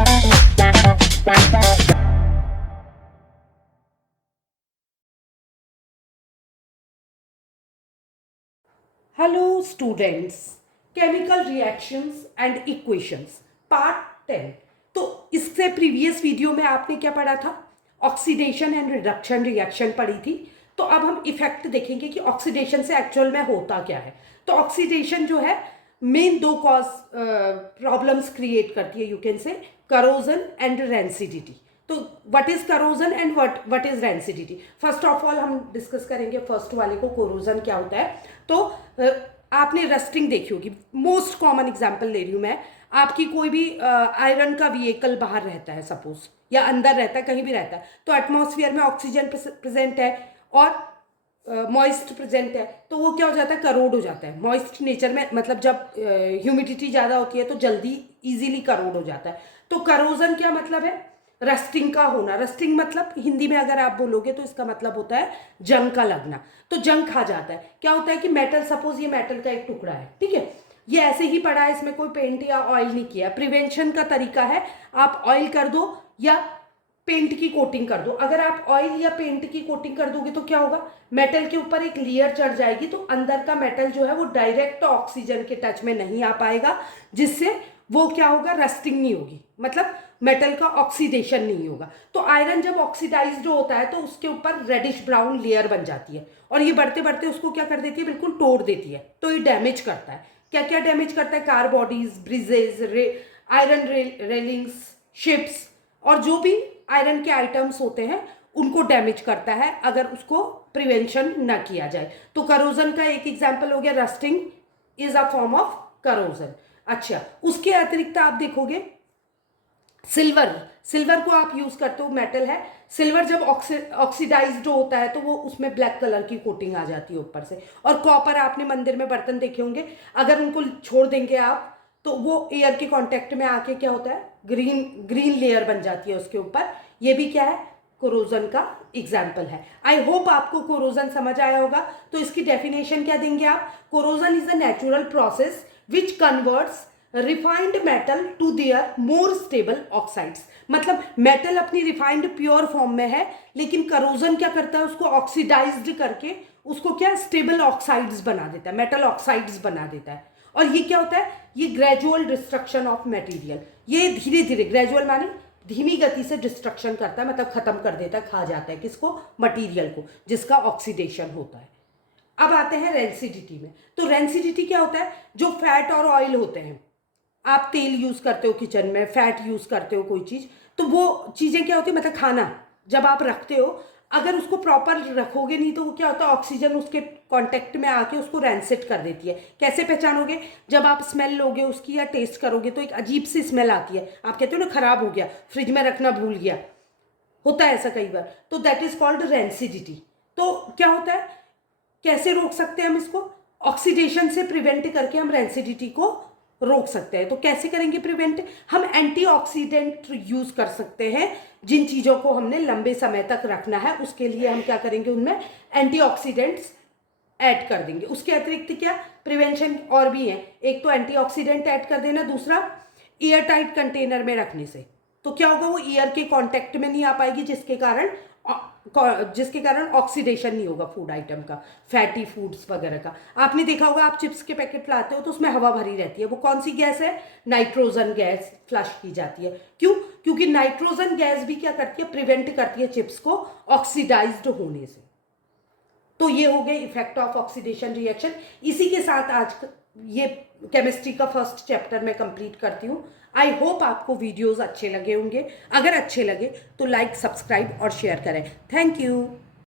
Hello students, chemical reactions and equations part 10। तो इससे previous video में आपने क्या पढ़ा था? ऑक्सीडेशन एंड रिडक्शन रिएक्शन पढ़ी थी। तो अब हम इफेक्ट देखेंगे कि ऑक्सीडेशन से एक्चुअल में होता क्या है। तो ऑक्सीडेशन जो है मेन दो कॉज प्रॉब्लम्स क्रिएट करती है, you can say corrosion and rancidity. तो what is corrosion and what is rancidity? First of all हम डिस्कस करेंगे फर्स्ट वाले को, कोरोजन क्या होता है। तो आपने रस्टिंग देखी होगी, मोस्ट कॉमन एग्जांपल ले रही हूं मैं। आपकी कोई भी आयरन का व्हीकल बाहर रहता है सपोज, या अंदर रहता है, कहीं भी रहता है, तो एटमॉस्फेयर में ऑक्सीजन प्रेजेंट है और मॉइस्ट प्रेजेंट है, तो वो क्या हो जाता है? करोड हो जाता है। मॉइस्ट नेचर में मतलब जब ह्यूमिडिटी ज़्यादा होती है तो जल्दी इजीली करोड हो जाता है। तो करोजन क्या मतलब है? रस्टिंग का होना। रस्टिंग मतलब हिंदी में अगर आप बोलोगे तो इसका मतलब होता है जंग का लगना। तो जंग खा जाता है। क्या होता है कि मेटल, सपोज ये मेटल का एक टुकड़ा है, ठीक है, ये ऐसे ही पड़ा है, इसमें कोई पेंट या ऑयल नहीं किया। प्रिवेंशन का तरीका है आप ऑयल कर दो या पेंट की कोटिंग कर दो। अगर आप ऑयल या पेंट की कोटिंग कर दोगे तो क्या होगा? मेटल के ऊपर एक लेयर चढ़ जाएगी, तो अंदर का मेटल जो है वो डायरेक्ट ऑक्सीजन के टच में नहीं आ पाएगा, जिससे वो क्या होगा? रस्टिंग नहीं होगी, मतलब मेटल का ऑक्सीडेशन नहीं होगा। तो आयरन जब ऑक्सीडाइज्ड होता है तो उसके ऊपर रेडिश ब्राउन लेयर बन जाती है, और ये बढ़ते बढ़ते उसको क्या कर देती है? बिल्कुल तोड़ देती है। तो ये डैमेज करता है। क्या क्या डैमेज करता है? Car bodies, bridges, iron railings, ships, और जो भी आयरन के आइटम्स होते हैं उनको डैमेज करता है अगर उसको प्रिवेंशन ना किया जाए। तो करोजन का एक एग्जाम्पल हो गया, rusting is a form of corrosion. अच्छा, उसके अतिरिक्त आप देखोगे सिल्वर। सिल्वर को आप यूज करते हो, मेटल है। सिल्वर जब ऑक्सीडाइज्ड होता है तो वो उसमें ब्लैक कलर की कोटिंग आ जाती है ऊपर से। और कॉपर, आपने मंदिर में बर्तन देखे होंगे, अगर उनको छोड़ देंगे आप तो वो एयर के कांटेक्ट में आके क्या होता है? ग्रीन ग्रीन लेयर बन जाती है उसके ऊपर। ये भी क्या है? कोरोजन का एग्जाम्पल है। आई होप आपको कोरोजन समझ आया होगा। तो इसकी डेफिनेशन क्या देंगे आप? Corrosion is a natural process which converts refined metal to their more stable oxides. मतलब मेटल अपनी रिफाइंड प्योर फॉर्म में है, लेकिन करोजन क्या करता है? उसको ऑक्सीडाइज्ड करके उसको क्या स्टेबल ऑक्साइड्स बना देता है, मेटल ऑक्साइड्स बना देता है। और ये क्या होता है? ये ग्रेजुअल डिस्ट्रक्शन ऑफ मटेरियल। ये धीरे धीरे, ग्रेजुअल माने धीमी गति से डिस्ट्रक्शन करता है, मतलब खत्म कर देता है, खा जाता है किसको? मटेरियल को, जिसका ऑक्सीडेशन होता है। अब आते हैं रेंसिडिटी में। तो रेंसिडिटी क्या होता है? जो फैट और ऑयल होते हैं, आप तेल यूज करते हो किचन में, फैट यूज करते हो कोई चीज, तो वो चीजें क्या होती है? मतलब खाना जब आप रखते हो, अगर उसको प्रॉपर रखोगे नहीं तो वो क्या होता है? ऑक्सीजन उसके कांटेक्ट में आके उसको रैंसिट कर देती है। कैसे पहचानोगे? जब आप स्मेल लोगे उसकी या टेस्ट करोगे तो एक अजीब सी स्मेल आती है, आप कहते हो ना खराब हो गया, फ्रिज में रखना भूल गया, होता है ऐसा कई बार। तो दैट इज कॉल्ड रेंसिडिटी। तो क्या होता है? कैसे रोक सकते हैं हम इसको? ऑक्सीडेशन से प्रिवेंट करके हम रेंसिडिटी को रोक सकते हैं। तो कैसे करेंगे प्रिवेंट? हम एंटीऑक्सीडेंट यूज कर सकते हैं। जिन चीजों को हमने लंबे समय तक रखना है उसके लिए हम क्या करेंगे? उनमें एंटीऑक्सीडेंट्स ऐड कर देंगे। उसके अतिरिक्त क्या प्रिवेंशन और भी है? एक तो एंटीऑक्सीडेंट ऐड कर देना, दूसरा एयर टाइट कंटेनर में रखने से। तो क्या होगा? वो एयर के कांटेक्ट में नहीं आ पाएगी, जिसके कारण ऑक्सीडेशन नहीं होगा फूड आइटम का, फैटी फूड्स वगैरह का। आपने देखा होगा, आप चिप्स के पैकेट लाते हो तो उसमें हवा भरी रहती है, वो कौन सी गैस है? नाइट्रोजन गैस फ्लश की जाती है। क्यों? क्योंकि नाइट्रोजन गैस भी क्या करती है? प्रिवेंट करती है चिप्स को ऑक्सीडाइज्ड होने से। तो ये हो गए इफेक्ट ऑफ ऑक्सीडेशन रिएक्शन। इसी के साथ आज ये केमिस्ट्री का फर्स्ट चैप्टर मैं कंप्लीट करती हूँ। आई होप आपको वीडियोस अच्छे लगे होंगे। अगर अच्छे लगे तो लाइक, सब्सक्राइब और शेयर करें। Thank you.